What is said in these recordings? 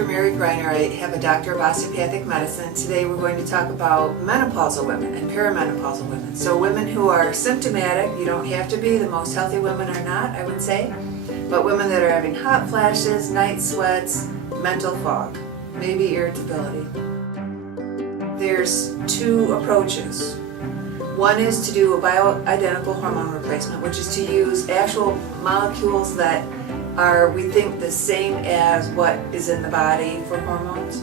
Dr. Mary Greiner. I have a doctor of osteopathic medicine. Today we're going to talk about menopausal women and perimenopausal women. So women who are symptomatic, you don't have to be, the most healthy women are not, I would say, but women that are having hot flashes, night sweats, mental fog, maybe irritability. There's two approaches. One is to do a bioidentical hormone replacement, which is to use actual molecules that are, we think, the same as what is in the body for hormones.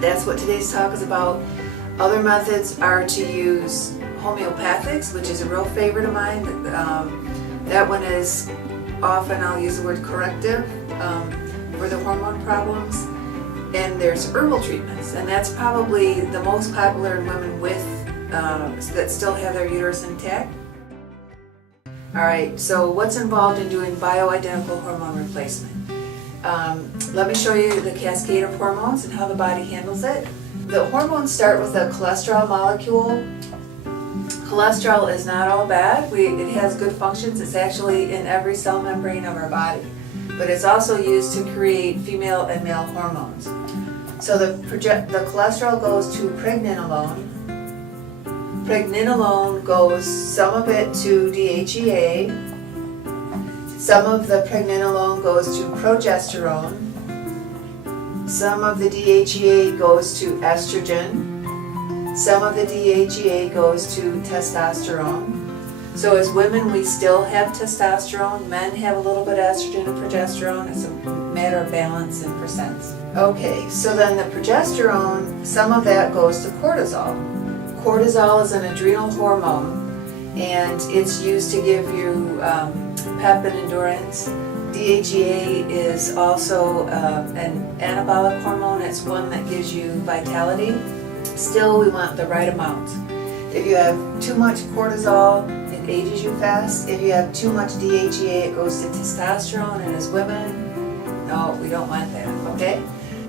That's what today's talk is about. Other methods are to use homeopathics, which is a real favorite of mine. That one is often, I'll use the word corrective for the hormone problems. And there's herbal treatments, and that's probably the most popular in women with that still have their uterus intact. Alright, so what's involved in doing bioidentical hormone replacement? Let me show you the cascade of hormones and how the body handles it. The hormones start with a cholesterol molecule. Cholesterol is not all bad. It has good functions. It's actually in every cell membrane of our body. But it's also used to create female and male hormones. So the cholesterol goes to pregnenolone. Pregnenolone goes, some of it to DHEA, some of the pregnenolone goes to progesterone, some of the DHEA goes to estrogen, some of the DHEA goes to testosterone. So as women, we still have testosterone. Men have a little bit of estrogen and progesterone. It's a matter of balance and percents. Okay, so then the progesterone, some of that goes to cortisol. Cortisol is an adrenal hormone, and it's used to give you pep and endurance. DHEA is also an anabolic hormone. It's one that gives you vitality. Still, we want the right amount. If you have too much cortisol, it ages you fast. If you have too much DHEA, it goes to testosterone, and as women, no, we don't want that, okay?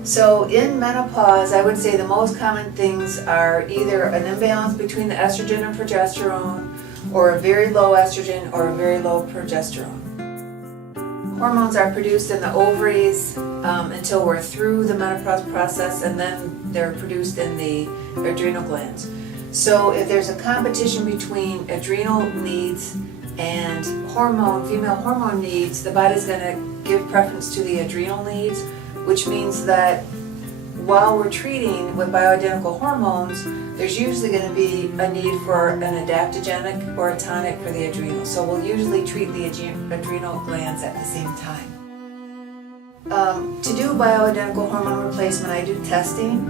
So in menopause, I would say the most common things are either an imbalance between the estrogen and progesterone, or a very low estrogen or a very low progesterone. Hormones are produced in the ovaries until we're through the menopause process, and then they're produced in the adrenal glands. So if there's a competition between adrenal needs and female hormone needs, the body's going to give preference to the adrenal needs, which means that while we're treating with bioidentical hormones, there's usually going to be a need for an adaptogenic or a tonic for the adrenal. So we'll usually treat the adrenal glands at the same time. To do bioidentical hormone replacement, I do testing.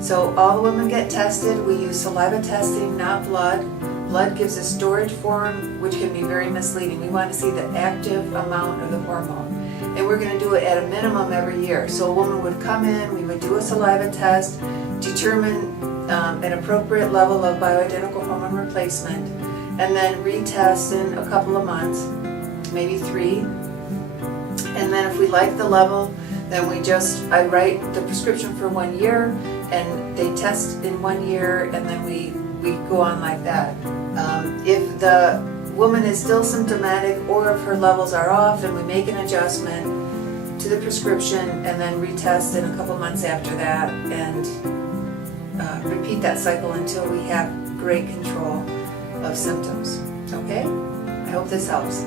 So all the women get tested. We use saliva testing, not blood. Blood gives a storage form, which can be very misleading. We want to see the active amount of the hormone. And we're going to do it at a minimum every year. So a woman would come in, we would do a saliva test, determine an appropriate level of bioidentical hormone replacement, and then retest in a couple of months, maybe 3. And then if we like the level, then I write the prescription for 1 year, and they test in 1 year, and then we go on like that. If the woman is still symptomatic, or if her levels are off, and we make an adjustment to the prescription and then retest in a couple months after that, and repeat that cycle until we have great control of symptoms. Okay? I hope this helps.